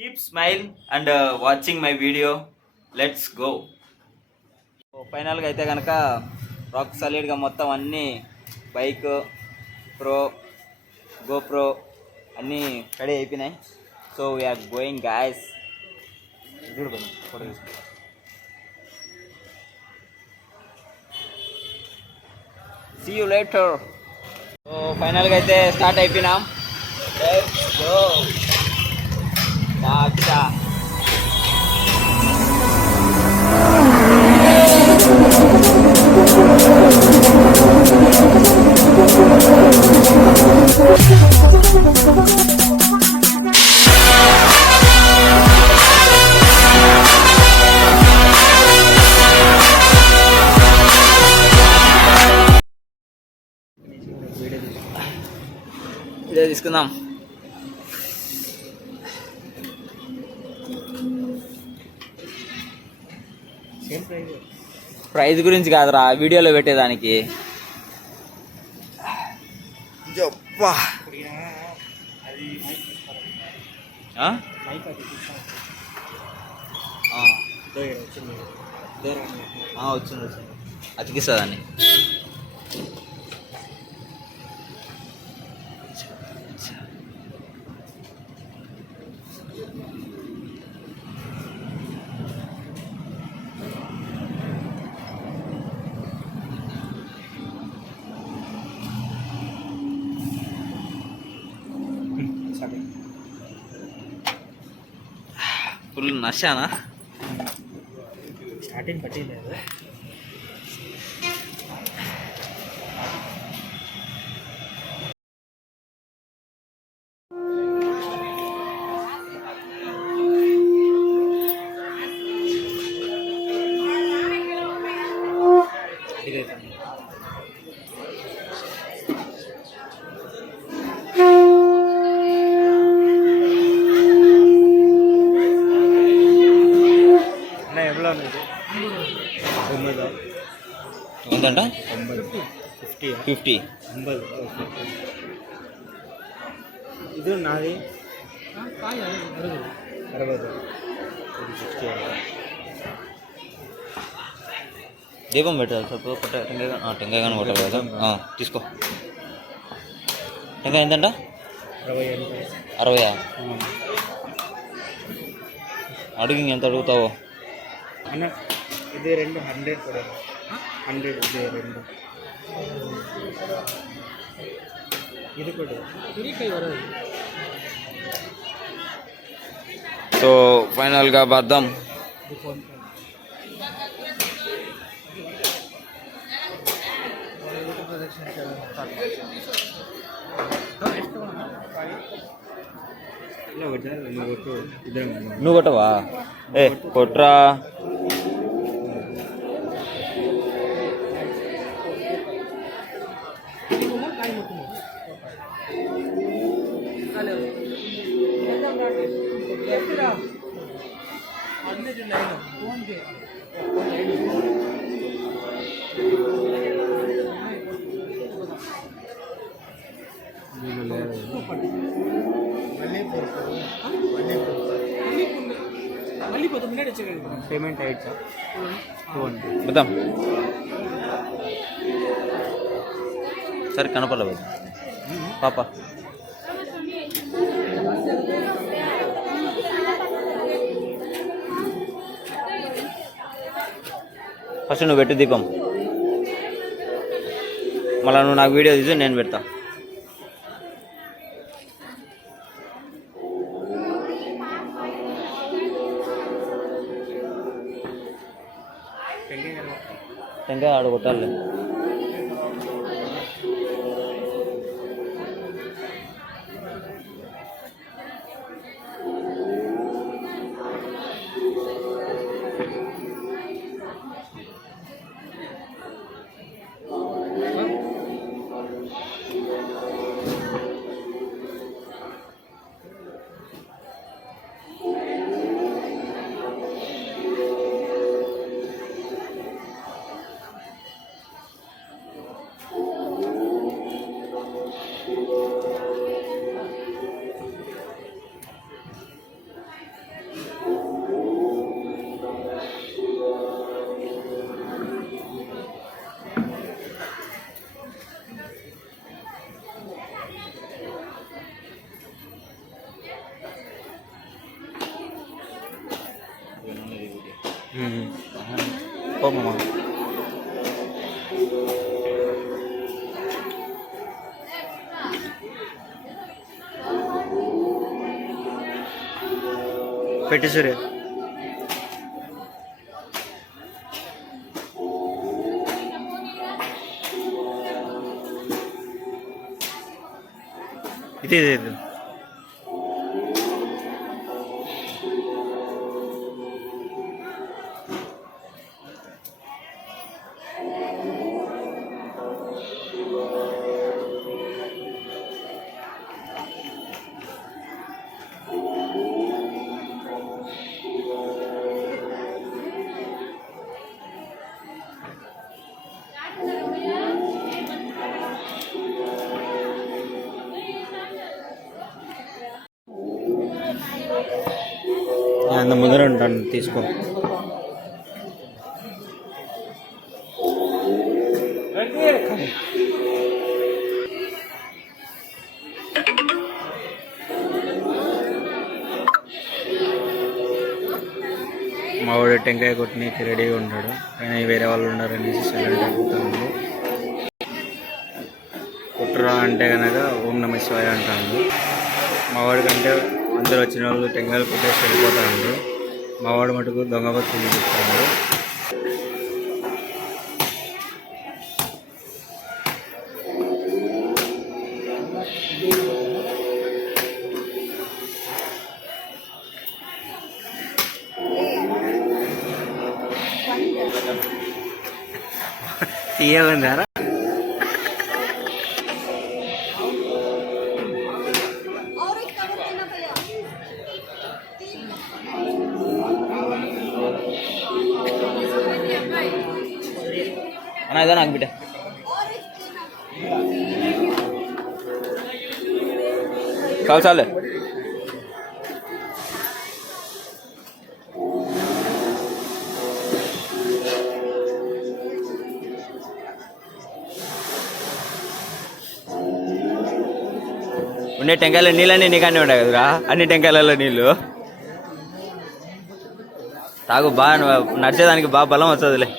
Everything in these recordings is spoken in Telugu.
Keep smile and watching my video. Let's go. ఫైనల్గా అయితే కనుక రాక్ సాలిడ్గా మొత్తం అన్నీ బైక్ ప్రో గోప్రో అన్నీ రెడీ అయిపోయినాయి. So we're going guys. చూడు ఫోటో తీసుకుంటా. See you later. సో ఫైనల్గా అయితే స్టార్ట్ అయిపోయినాం. Let's go. టాటా. వీడియో తీసుకుందాం. ప్రైజ్ గురించి కాదురా, వీడియోలో పెట్టేదానికి. వచ్చింది అతికిస్తుందని. ఫుల్ నశానా. స్టార్టింగ్ పట్టిలేదు. ఎంతంట? 50. ఇది నాది 60. దీపం పెట్టాలి సార్. టెంకాయ కానీ కొట్టాలి కదా. తీసుకో. టెంకాయ ఎంతంట? 60. అడుగు ఎంత అడుగుతావో అన్న. ఇది 100 కూడా 100. ఇది 2. ఇది కూడా సో ఫైనల్గా బద్దాం. నువ్వు కొట్టవా? కొట్రా. పేమెంట్ అయ్యా బద్దాం. సరే కనపడలేదు పాప. ఫస్ట్ నువ్వు పెట్టు దీపం, మళ్ళీ నువ్వు నాకు వీడియో తీసి నేను పెడతా. టెంకాయ ఆడ కొట్టాలి. పోమమ్మా. పెట్టి సూర్య ఇది అంత ముందర ఉంటాను, తీసుకో. మావాడు టెంకాయ కొట్టినకి రెడీగా ఉంటాడు, కానీ వేరే వాళ్ళు ఉన్నారనేసి సైలెంట్ అయిపోతాడు. కుట్రా అంటే కనుక ఓం నమ శివాయ అంటాను. మావాడి కంటే అందరు వచ్చిన వాళ్ళు టెంకాయలు కొట్టేసి వెళ్ళిపోతాడు. మావాడు మటుకు దొంగ భక్తులు చెప్తాడు. ఏమందారా అన్న ఇదో నాకు బిడ్డ చాలు చాలే. ఉండే టెంకాయల నీళ్ళన్నీ నీకన్నీ ఉంటాయి కదరా, అన్ని టెంకాయలలో నీళ్ళు తాగు, బాగా నడిచేదానికి బాగా బలం వస్తుందిలే.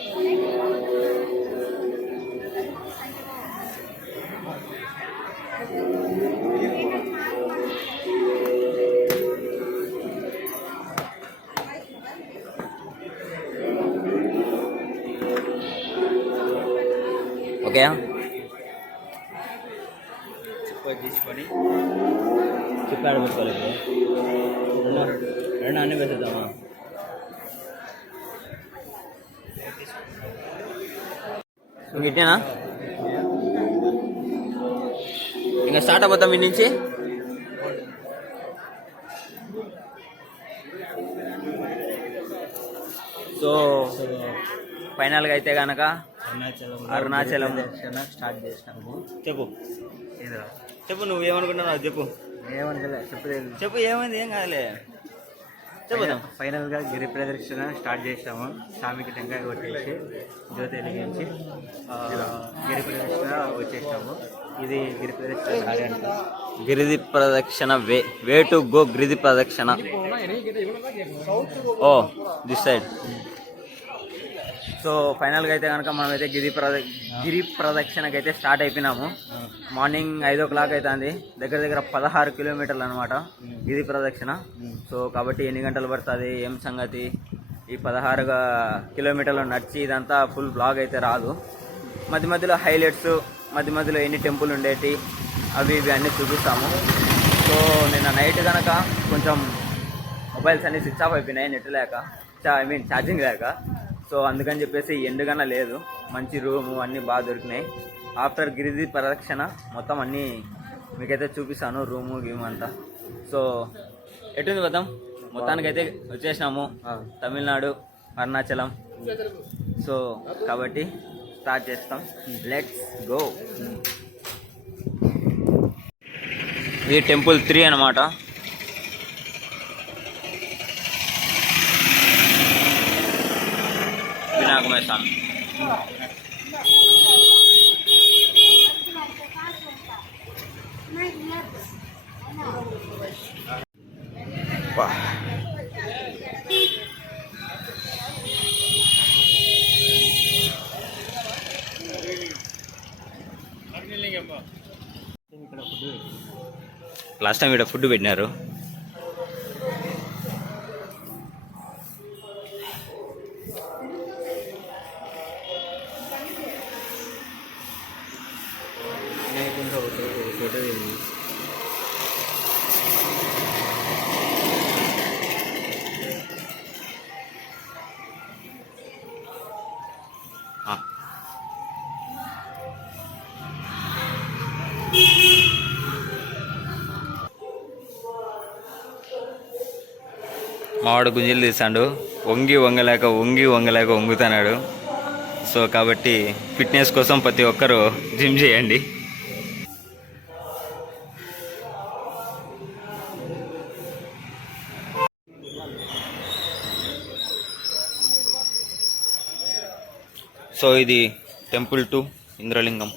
ఓకే తీసుకొని చిప్పాడు పెట్టుకోవాలి. రెండు అన్నీ వేసేద్దామా? ఇట్టేనా ఇంకా స్టార్ట్ అయిపోతాం మీ నుంచి. సో ఫైనల్గా అయితే కనుక అరుణాచలం స్టార్ట్ చేసినాము. చెప్పు చెప్పు, నువ్వు ఏమనుకుంటున్నావు చెప్పు. ఏమనుకోలే, చెప్పు ఏమైంది, ఏం కాదులే చెప్పుదాం. ఫైనల్గా గిరి ప్రదక్షిణ స్టార్ట్ చేసాము. స్వామికి టెంకాయ కొట్టేసి జ్యోతి వెలిగించి గిరి ప్రదక్షిణ వచ్చేసాము. ఇది గిరి ప్రదక్షిణ దారి అంట. గిరిది ప్రదక్షిణ వే టు గో గిరిది ప్రదక్షిణ. Oh this side. సో ఫైనల్గా అయితే కనుక మనమైతే గిరి ప్రదక్షిణకి అయితే స్టార్ట్ అయిపోయినాము. మార్నింగ్ 5 o'clock అవుతుంది. దగ్గర 16 కిలోమీటర్లు అనమాట గిరి ప్రదక్షిణ. సో కాబట్టి ఎన్ని గంటలు పడుతుంది ఏం సంగతి, ఈ 16 కిలోమీటర్లు నడిచి ఇదంతా ఫుల్ బ్లాగ్ అయితే రాదు. మధ్య మధ్యలో హైలైట్స్, మధ్య మధ్యలో ఎన్ని టెంపుల్ ఉండేటి అవి ఇవి అన్నీ చూపిస్తాము. సో నిన్న నైట్ కనుక కొంచెం మొబైల్స్ అన్నీ స్విచ్ ఆఫ్ అయిపోయినాయి, నెట్ లేక, ఛార్జింగ్ లేక. సో అందుకని చెప్పేసి ఎండుగన లేదు, మంచి రూము అన్నీ బాగా దొరికినాయి. ఆఫ్టర్ గిరిది ప్రదక్షిణ మొత్తం అన్నీ మీకైతే చూపిస్తాను, రూము గీము అంతా. సో ఎటుంది వద్దాం, మొత్తానికైతే వచ్చేసినాము తమిళనాడు అరుణాచలం. సో కాబట్టి స్టార్ట్ చేస్తాం, లెట్స్ గో. ఇది టెంపుల్ 3 అన్నమాట. వినాయకమయ స్వామి. లాస్ట్ టైం ఇక్కడ ఫుడ్ పెట్టినారు. మావాడు గుంజలు తీసాడు, వంగి వంగలేక వంగుతున్నాడు. సో కాబట్టి ఫిట్నెస్ కోసం ప్రతి ఒక్కరూ జిమ్ చేయండి. సో ఇది టెంపుల్ టు ఇంద్రలింగం.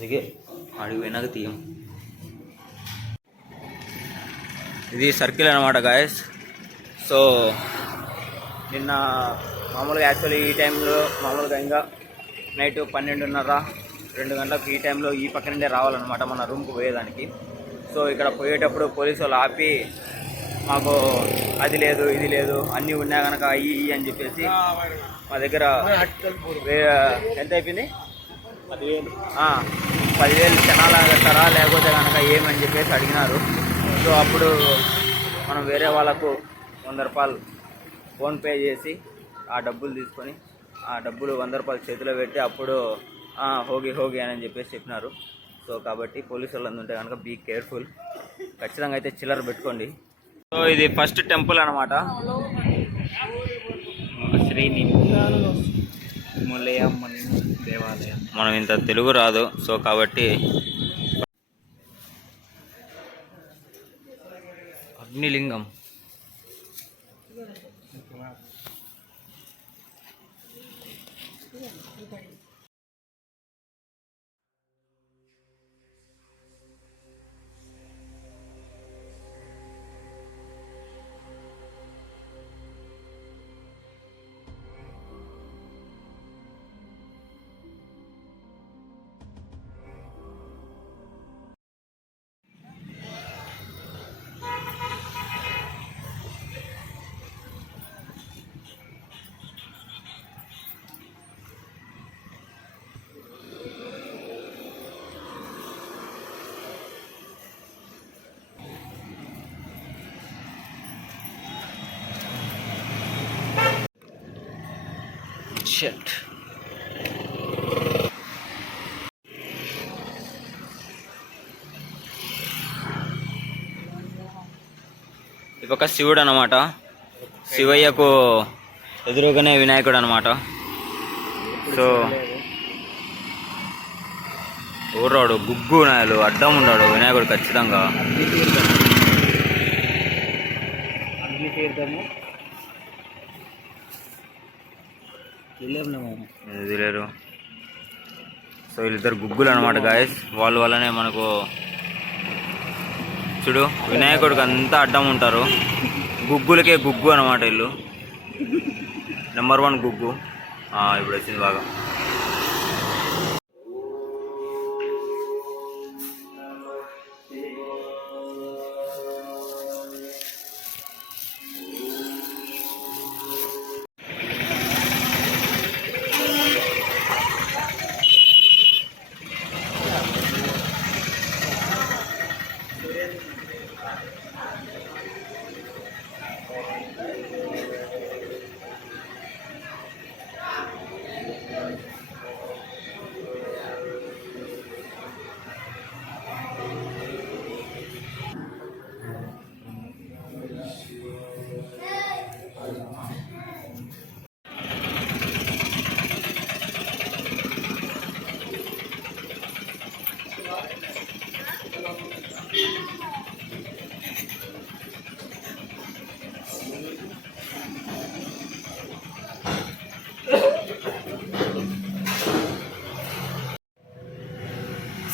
అందుకే అడిగి పోయినాక తీయం. ఇది సర్కిల్ అనమాట గాయస్. సో నిన్న మామూలుగా యాక్చువల్లీ ఈ టైంలో మామూలుగా ఇంకా నైట్ 12:30 2 గంటలకు ఈ టైంలో ఈ పక్క నుండే రావాలన్నమాట మన రూమ్కి పోయేదానికి. సో ఇక్కడ పోయేటప్పుడు పోలీసు వాళ్ళు ఆపి మాకు అది లేదు ఇది లేదు అన్నీ ఉన్నా కనుక అయ్యి అని చెప్పేసి మా దగ్గర ఎంత అయిపోయింది 10,000 క్షణాలు కట్టారా లేకపోతే కనుక ఏమని చెప్పేసి అడిగినారు. సో అప్పుడు మనం వేరే వాళ్ళకు 100 రూపాయలు ఫోన్పే చేసి ఆ డబ్బులు తీసుకొని ఆ డబ్బులు 100 రూపాయలు చేతిలో పెట్టి అప్పుడు హోగి అని చెప్పేసి చెప్పినారు. సో కాబట్టి పోలీసు వాళ్ళు అందుంటే కనుక బీ కేర్ఫుల్, ఖచ్చితంగా అయితే చిల్లర పెట్టుకోండి. సో ఇది ఫస్ట్ టెంపుల్ అనమాట, శ్రీ దేవాలయం. మనం ఇంత తెలుగు రాదు, సో కాబట్టి అగ్నిలింగం. షట్. ఈ పక్క శివుడు అనమాట, శివయ్యకు ఎదురుగానే వినాయకుడు అనమాట. సో ఊర్రాడు గుగ్గు నాయలు అడ్డం ఉన్నాడు వినాయకుడు ఖచ్చితంగా. లేరు. సో వీళ్ళిద్దరు గుగ్గులు అనమాట గాయస్. వల్లనే మనకు చూడు వినాయకుడికి అంతా అడ్డం ఉంటారు. గుగ్గులకే గుగ్గు అనమాట వీళ్ళు, నెంబర్ 1 గుగ్గు. ఇప్పుడు వచ్చింది బాగా.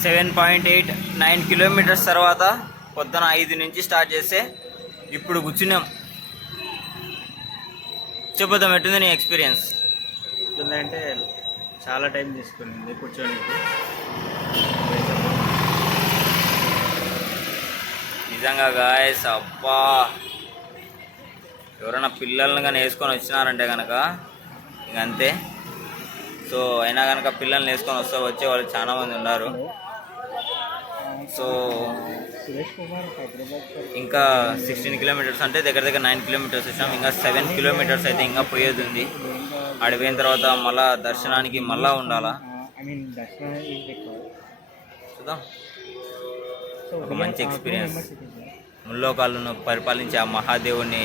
సెవెన్ 7.89 కిలోమీటర్స్ తర్వాత పొద్దున 5 నుంచి స్టార్ట్ చేస్తే ఇప్పుడు కూర్చున్నాం. చెప్పొద్దాం ఎట్టుంది నీ ఎక్స్పీరియన్స్? ఎట్లుందంటే చాలా టైం తీసుకునింది కూర్చొని. నిజంగా గాయస్ అబ్బా, ఎవరైనా పిల్లల్ని కానీ వేసుకొని వచ్చినారంటే కనుక ఇంక అంతే. సో అయినా కనుక పిల్లల్ని వేసుకొని వచ్చే వాళ్ళు చాలా మంది ఉన్నారు. సో ఇంకా 16 కిలోమీటర్స్ అంటే దగ్గర దగ్గర 9 కిలోమీటర్స్ వచ్చాం. ఇంకా 7 కిలోమీటర్స్ అయితే ఇంకా పోయేది ఉంది. ఆడిపోయిన తర్వాత మళ్ళా దర్శనానికి మళ్ళా ఉండాలా. చూద్దాం, ఒక మంచి ఎక్స్పీరియన్స్. ముల్లోకాలను పరిపాలించే ఆ మహాదేవుని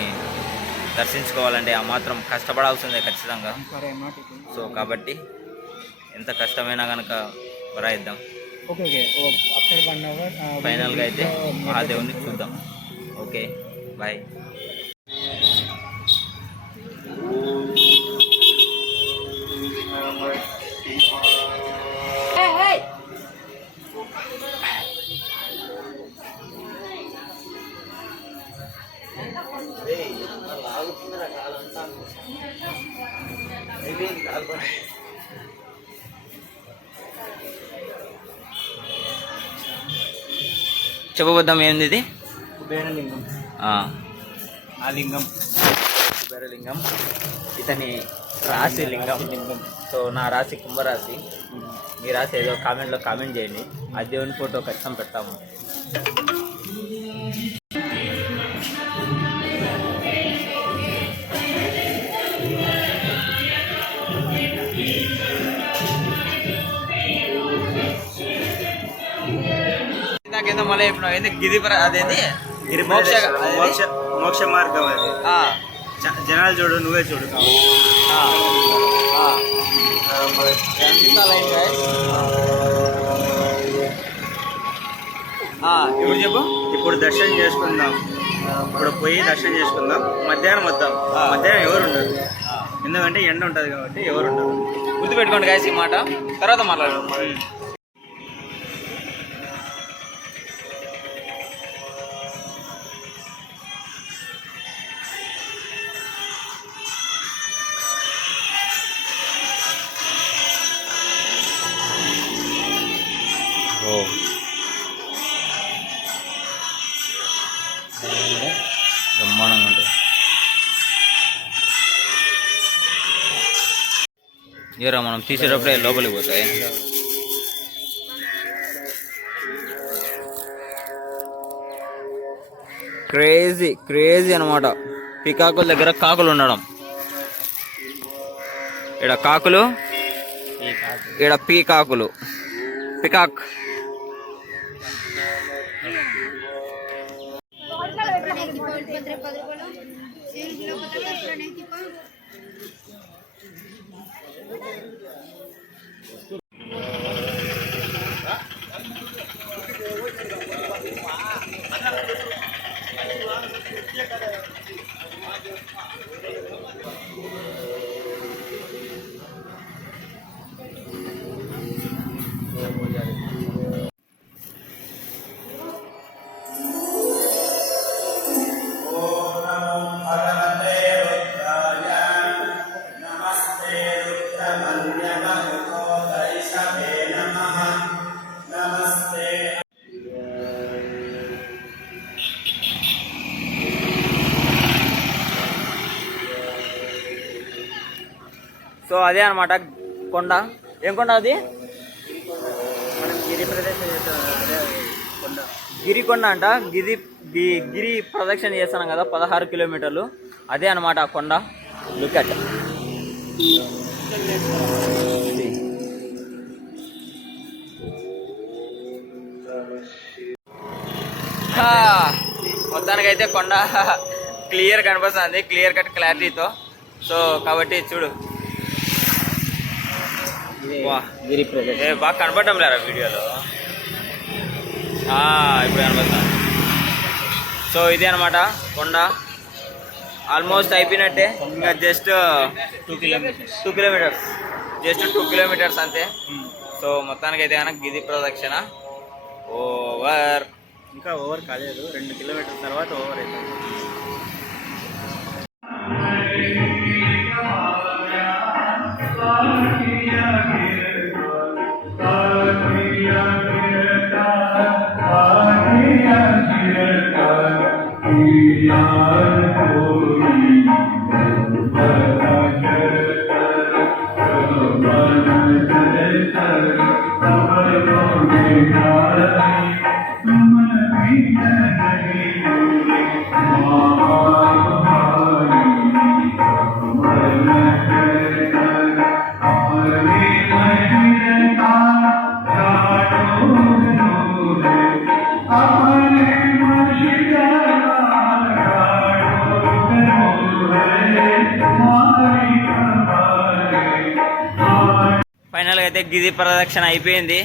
దర్శించుకోవాలంటే ఆ మాత్రం కష్టపడాల్సిందే ఖచ్చితంగా. సో కాబట్టి ఎంత కష్టమైనా కనుక వరాయిద్దాం. ఫైనల్గా అయితే మహాదేవుని చూద్దాం. Okay, bye. చెప్పబోద్దాం ఏంది ఇది? కుబేరలింగం. ఆ లింగం కుబేరలింగం ఇతని రాశి లింగం. సో నా రాశి కుంభరాశి. మీ రాశి ఏదో కామెంట్లో కామెంట్ చేయండి. ఆ దేవుని ఫోటో ఖచ్చితంగా పెడతాము. ఇందాకేందో మళ్ళీ చెప్పినావు ఏంది అదేంది మోక్ష మార్గం. అది జనాలు చూడు, నువ్వే చూడు. ఇప్పుడు చెప్పు. ఇప్పుడు దర్శనం చేసుకుందాం. ఇప్పుడు పోయి దర్శనం చేసుకుందాం. మధ్యాహ్నం వద్దాం. మధ్యాహ్నం ఎవరు ఉండరు, ఎందుకంటే ఎండ ఉంటుంది కాబట్టి ఎవరు ఉండరు. గుర్తుపెట్టుకోండి గాయస్ ఈ మాట. తర్వాత మాట్లాడదాం. బ్రహ్మాండంగా ఉంటుంది. ఏరా మనం తీసేటప్పుడే లోపలికి పోతాయి. క్రేజీ క్రేజీ అనమాట. పికాకుల దగ్గర కాకులు ఉండడం. ఈడ కాకులు, ఈడ పీకాకులు. పికాక్ సో అదే అనమాట కొండ. ఏం కొండ అది? గిరి ప్రదక్షిణ కొండ, గిరికొండ అంట. గిరి ప్రదక్షిణ చేస్తున్నాం కదా 16 కిలోమీటర్లు. అదే అనమాట ఆ కొండ. Look at. మొత్తానికైతే కొండ క్లియర్ కనిపిస్తుంది, క్లియర్ కట్ క్లారిటీతో. సో కాబట్టి చూడు, గిరి ప్రదక్షిణ బాగా కనపడటం లేరా వీడియోలో? ఇప్పుడు కనపడుతుంది. సో ఇదే అనమాట కొండ. ఆల్మోస్ట్ అయిపోయినట్టే. ఇంకా జస్ట్ 2 కిలోమీటర్స్, జస్ట్ 2 కిలోమీటర్స్ అంతే. సో మొత్తానికి అయితే కనుక గిరి ప్రదక్షిణ ఓవర్. ఇంకా ఓవర్ కాలేదు, 2 కిలోమీటర్ల తర్వాత ఓవర్ అవుతుంది. ఫైనల్గా అయితే గిరి ప్రదక్షిణ అయిపోయింది.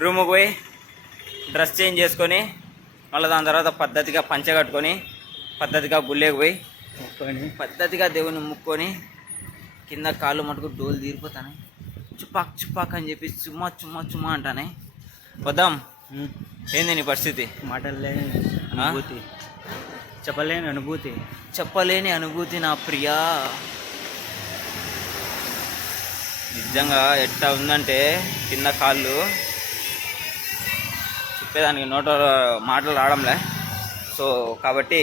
రూమ్కి పోయి డ్రెస్ చేంజ్ చేసుకొని మళ్ళీ దాని తర్వాత పద్ధతిగా పంచ కట్టుకొని పద్ధతిగా గుళ్ళేకి పోయి పద్ధతిగా దేవుని ముక్కొని కింద కాళ్ళు మటుకు డోలు తీరిపోతానే చుపాక్ చుపాక్ అని చెప్పి చుమ్మా చుమ్మా చుమ్మా అంటానే. వద్దాం. ఏంది నీ పరిస్థితి? మాటలేని అనుభూతి, చెప్పలేని అనుభూతి, చెప్పలేని అనుభూతి నా ప్రియా. నిజంగా ఎట్లా ఉందంటే కింద కాళ్ళు చెప్పేదానికి నోట మాటలు రావడంలే. సో కాబట్టి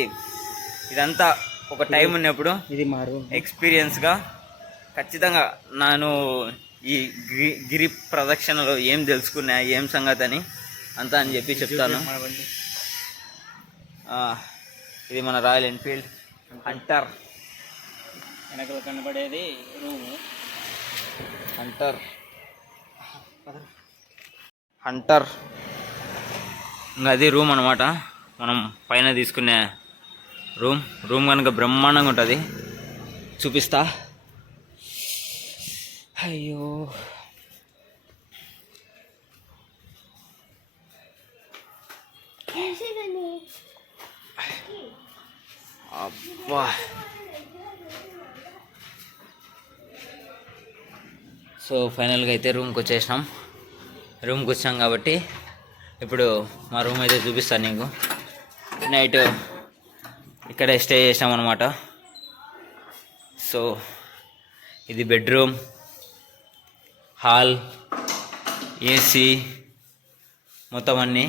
ఇదంతా ఒక టైం ఉన్నప్పుడు ఇది మారు ఎక్స్పీరియన్స్గా ఖచ్చితంగా నేను ఈ గిరి ప్రదక్షిణలో ఏం తెలుసుకున్నా ఏం సంగతి అని అంతా అని చెప్పి చెప్తాను. ఇది మన రాయల్ ఎన్ఫీల్డ్ హంటర్. వెనకలు కనబడేది రూము. హంటర్ ఇంకా అది రూమ్ అనమాట. మనం పైన తీసుకునే రూమ్ కనుక బ్రహ్మాండంగా ఉంటుంది. చూపిస్తా. అయ్యో అబ్బా. సో ఫైనల్గా అయితే రూమ్కి వచ్చేసినాం. రూమ్కి వచ్చాం కాబట్టి ఇప్పుడు మా రూమ్ అయితే చూపిస్తాను నీకు. నైట్ ఇక్కడే స్టే చేసాం అనమాట. సో ఇది బెడ్రూమ్, హాల్, ఏసీ మొత్తం అన్నీ.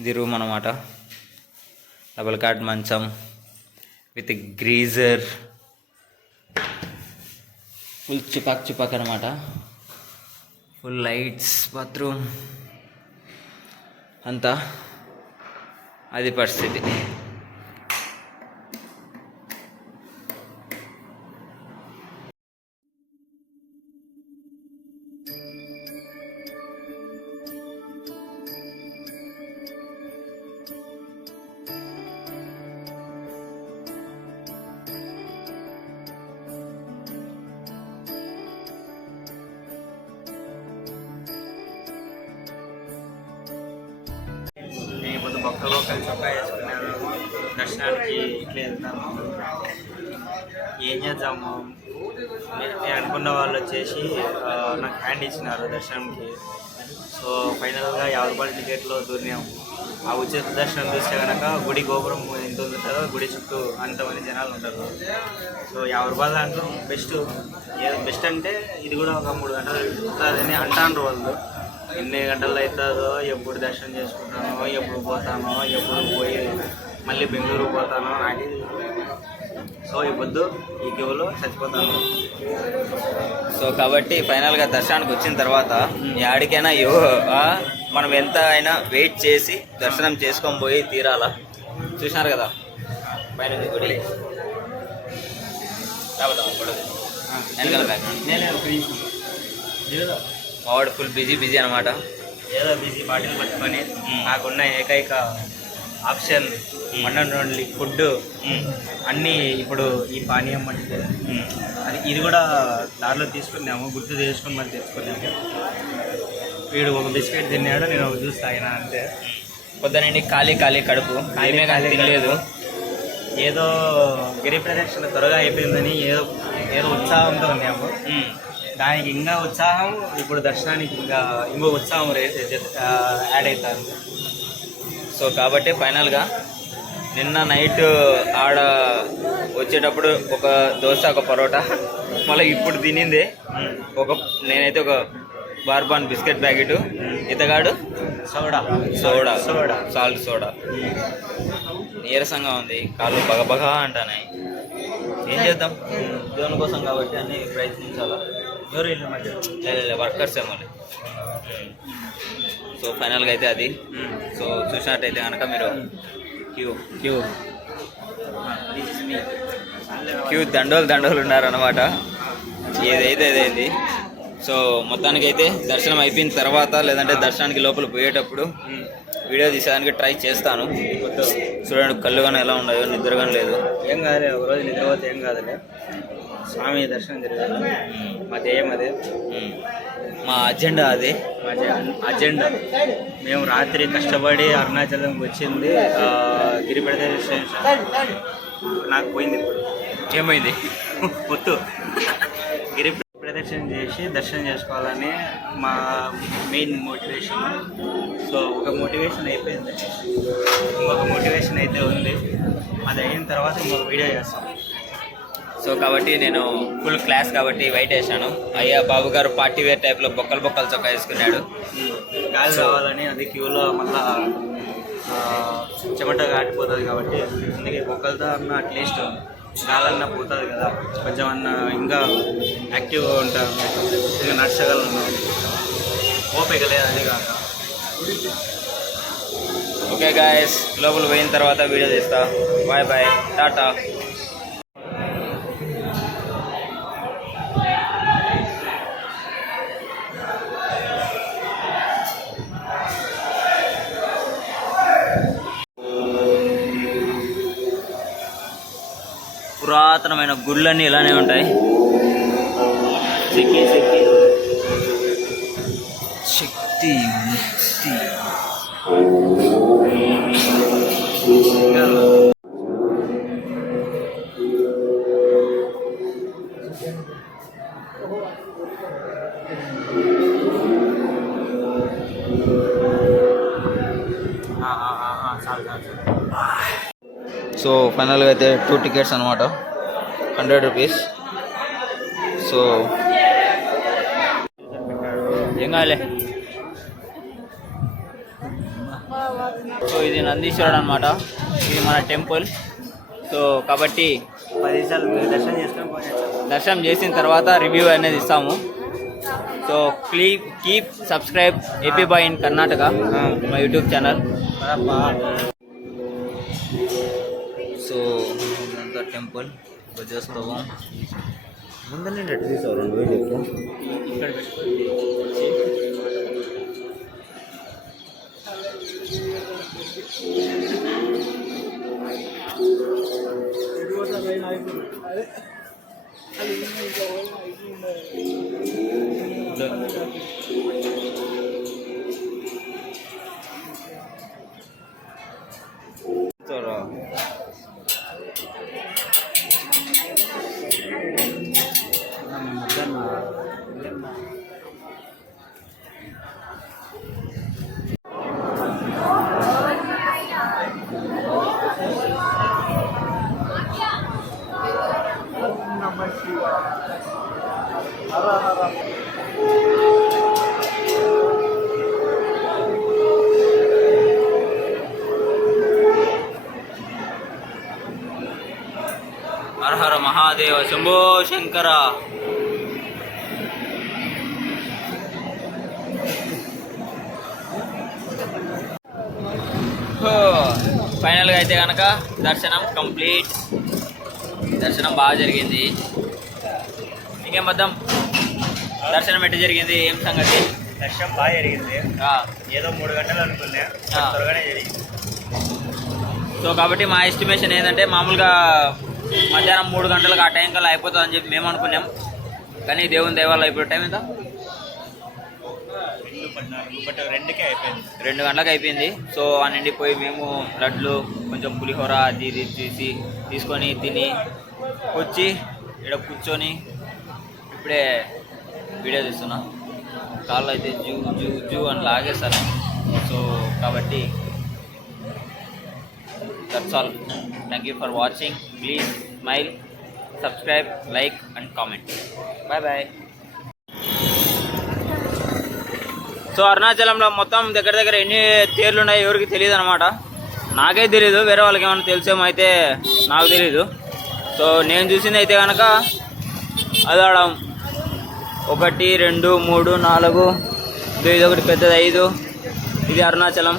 ఇది రూమ్ అనమాట. డబల్ కాట్ మంచం with greaser, full Chepauk Chepauk అనమాట. ఫుల్ లైట్స్, బాత్రూమ్ అంతా అది పరిస్థితి. భక్తులు కలిసి చొక్కా వేసుకున్నారు. దర్శనానికి ఇట్లా వెళ్తాము. ఏం చేద్దాము, నేను అనుకున్న వాళ్ళు వచ్చేసి నాకు హ్యాండ్ ఇచ్చినారు దర్శనంకి. సో ఫైనల్గా 50 రూపాయల టికెట్లో దూరినాము. ఆ ఉచిత దర్శనం చూస్తే కనుక గుడి గోపురం ఎంత ఉంటుందో గుడి చుట్టూ అంతమంది జనాలు ఉంటారు. సో 50 రూపాయల దాంట్లో బెస్ట్ అంటే ఇది కూడా ఒక 3 గంటలు ఉంటుందని అంటారు వాళ్ళు. ఎన్ని గంటలు అవుతుందో, ఎప్పుడు దర్శనం చేసుకుంటానో, ఎప్పుడు పోతానో, ఎప్పుడు పోయి మళ్ళీ బెంగళూరు పోతానో నాకు. సో ఈ పొద్దు ఈ క్యూలో చచ్చిపోతాను. సో కాబట్టి ఫైనల్గా దర్శనానికి వచ్చిన తర్వాత యాడికైనా మనం ఎంత అయినా వెయిట్ చేసి దర్శనం చేసుకొని పోయి తీరాలా. చూసినారు కదా పైన గుడి. వెనకాల బ్యాక్ మావాడు ఫుల్ బిజీ అనమాట. ఏదో బిజీ బాటిల్ పట్టుకొని నాకున్న ఏకైక option one and only food అన్నీ. ఇప్పుడు ఈ పానీయం అంటే అది ఇది కూడా దారిలో తీసుకున్నాము, గుర్తు చేసుకుని మరి తెచ్చుకున్నాము. వీడు ఒక బిస్కెట్ తిన్నాడు, నేను ఒక జ్యూస్ తాగినా అంతే. పొద్దునండి ఖాళీ కడుపు తినలేదు. ఏదో గిరి ప్రదక్షిణ త్వరగా అయిపోయిందని ఏదో ఉత్సాహంతో ఉన్నాము. దానికి ఇంకా ఉత్సాహం ఇప్పుడు దర్శనానికి ఇంకో ఉత్సాహం యాడ్ అవుతారు. సో కాబట్టి ఫైనల్గా నిన్న నైట్ ఆడ వచ్చేటప్పుడు ఒక దోశ, ఒక పరోటా, మళ్ళీ ఇప్పుడు తినిందే నేనైతే ఒక బార్బాన్ బిస్కెట్ ప్యాకెట్, ఇతగాడు సోడా సాల్ట్ సోడా. నీరసంగా ఉంది, కాళ్ళు బగబగా అంటానాయి. ఏం చేద్దాం, దేవుని కోసం కాబట్టి అన్ని ప్రయత్నించాలా. ఎవరు ఇల్లు మధ్య వర్కర్స్ ఏమో. సో ఫైనల్గా అయితే అది. సో చూసినట్టయితే కనుక మీరు క్యూ దండోలు ఉన్నారనమాట. ఏదైతే అదైంది. సో మొత్తానికైతే దర్శనం అయిపోయిన తర్వాత లేదంటే దర్శనానికి లోపల పోయేటప్పుడు వీడియో తీసేదానికి ట్రై చేస్తాను. చూడండి కళ్ళు కానీ ఎలా ఉన్నాయో, నిద్ర కానీ లేదు. ఏం కాదులే, ఒక రోజు నిద్రపోతే ఏం కాదులే, స్వామి దర్శనం జరగాలి. మా ధ్యేయం అదే, మా అజెండా అదే. మా అజెండా. మేము రాత్రి కష్టపడి అరుణాచలంకి వచ్చింది గిరి ప్రదర్శన. నాకు పోయింది ఇప్పుడు. ఏమైంది? పొత్తు గిరి ప్రదక్షిణ చేసి దర్శనం చేసుకోవాలని మా మెయిన్ మోటివేషన్. సో ఒక మోటివేషన్ అయిపోయింది, ఇంకొక మోటివేషన్ అయితే ఉంది. అది అయిన తర్వాత ఇంకొక వీడియో చేస్తాం. సో కాబట్టి నేను ఫుల్ క్లాస్ కాబట్టి వైట్ వేసాను. అయ్యా బాబు గారు పార్టీ వేర్ టైప్లో బొక్కలు చొక్కా వేసుకున్నాడు. గాలి రావాలని, అది క్యూలో మళ్ళా చెమట కాటిపోతుంది కాబట్టి అందుకే బొక్కలతో అన్న అట్లీస్ట్ గాలన్నా పోతుంది కదా, కొంచెం అన్న ఇంకా యాక్టివ్గా ఉంటారు, ఇంకా నడచగలను, ఓపిక లేదు. అది కాక ఓకే గాయస్, లోపల పోయిన తర్వాత వీడియో తీస్తా. Bye bye, ta-ta. పురాతనమైన గుళ్ళన్నీ ఇలానే ఉంటాయి. శక్తి ముక్తి. సో ఫైనల్గా అయితే 2 టికెట్స్ అనమాట, 100 రూపీస్. సో ఏం కాలే. సో ఇది నందీశ్వరుడు అనమాట, ఇది మన టెంపుల్. సో కాబట్టి 10 నిమిషాలు దర్శనం చేసుకొని దర్శనం చేసిన తర్వాత రివ్యూ అనేది ఇస్తాము. So keep subscribe AP boy in Karnataka, మా యూట్యూబ్ ఛానల్. సో ఇదంతా టెంపుల్ ధ్వజోత్సవం. ముందనే రెడ్ తీసావు 2 వేలు ఇక్కడ హర హర మహాదేవ శంభో శంకర. ఫైనల్గా అయితే కనుక దర్శనం కంప్లీట్. దర్శనం బాగా జరిగింది. ఇంకేం బద్దం, దర్శనం ఎట్లా జరిగింది, ఏం సంగతి? దర్శనం బాగా జరిగింది. ఏదో 3 గంటలు అనుకున్నా, త్వరగానే జరిగింది. సో కాబట్టి మా ఎస్టిమేషన్ ఏంటంటే మామూలుగా మధ్యాహ్నం 3 గంటలకు ఆ టైం కల్లా అయిపోతుంది అని చెప్పి మేము అనుకున్నాం. కానీ దేవుని దైవాలు అయిపోయే టైం ఎంత? 2:14 అయిపోయింది. 2 గంటలకు అయిపోయింది. సో ఆ నిండిపోయి మేము లడ్లు కొంచెం పులిహోర అది ఇది తీసుకొని తిని వచ్చి ఇక్కడ కూర్చొని ఇప్పుడే వీడియో తీస్తున్నా. కాళ్ళు అయితే జూ జూ జూ అని లాగేస్తాను. సో కాబట్టి that's all. Thank you for watching. Please smile, subscribe, like and comment. Bye bye. So అరుణాచలంలో మొత్తం దగ్గర దగ్గర ఎన్ని తేర్లు ఉన్నాయో ఎవరికి తెలియదు అనమాట. నాకే తెలీదు, వేరే వాళ్ళకి ఏమైనా తెలిసేమో అయితే నాకు తెలీదు. సో నేను చూసింది అయితే కనుక అది 1 2 3 4 ఇది ఒకటి పెద్దది 5 ఇది అరుణాచలం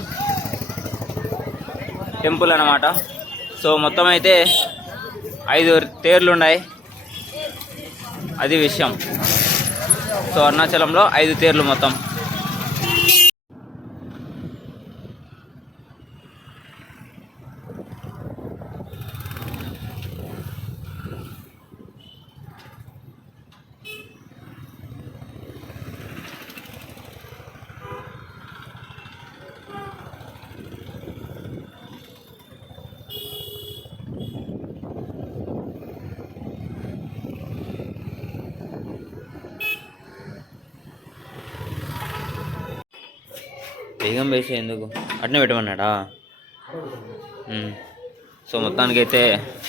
టెంపుల్ అన్నమాట. సో మొత్తం అయితే 5 తేర్లు ఉన్నాయి, అది విషయం. సో అరుణాచలంలో 5 తేర్లు మొత్తం. వేగం వేసి ఎందుకు అట్నే పెట్టమన్నాడా? సో మొత్తానికైతే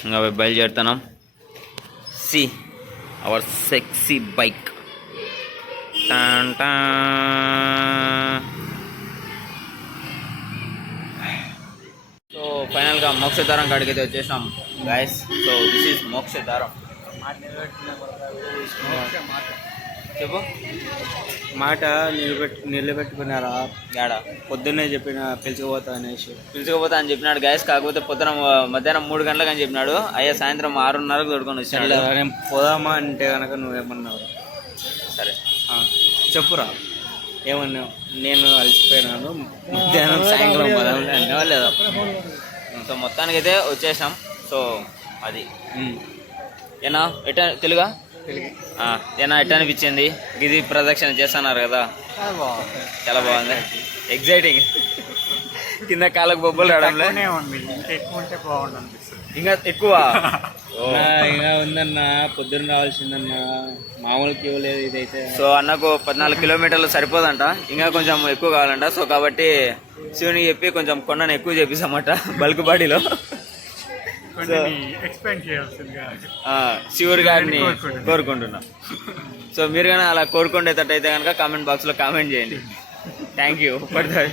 ఇంకా బయలుదేరుతున్నాం. See our sexy bike. So ఫైనల్గా మోక్షధారం కాడికి అయితే వచ్చేసాం guys. So this is Mokshadharam. చెప్పు. మాట నిలబెట్టుకున్నారా? గాడా పొద్దున్నే చెప్పిన పిలుచుకుపోతా అని చెప్పినాడు గాయస్. కాకపోతే పొద్దున మధ్యాహ్నం 3 గంటలకు అని చెప్పినాడు. అయ్యా సాయంత్రం 6:30కు దొడుకొని వచ్చాడు. నేను పోదామా అంటే కనుక నువ్వేమన్నావు? సరే చెప్పురా ఏమన్నావు? నేను అలసిపోయినాను, మధ్యాహ్నం సాయంత్రం పోదాంలే అన్నావా లేదా? సో మొత్తానికైతే వచ్చేసాం. సో అది ఏనా ఎట్టా తెలుగా ఏనా ఎట్టా అనిపించింది? గిరి ప్రదక్షిణ చేస్తున్నారు కదా, చాలా బాగుంది. ఎగ్జైటింగ్. కింద కాళ్ళకు బొబ్బలు రావడంలో ఇంకా ఎక్కువ ఇంకా ఉందన్నా, పొద్దున్న రావాల్సిందన్నా, మామూలుకి ఇవ్వలేదు ఇదైతే. సో అన్నకు 14 కిలోమీటర్లు సరిపోదంట, ఇంకా కొంచెం ఎక్కువ కావాలంట. సో కాబట్టి శివునికి చెప్పి కొంచెం కొండను ఎక్కువ చేపిస్తామట బల్క్ బాడీలో. శివుడు గారిని కోరుకుంటున్నా. సో మీరు కానీ అలా కోరుకునేటట్టయితే కనుక కామెంట్ బాక్స్లో కామెంట్ చేయండి. Thank you for the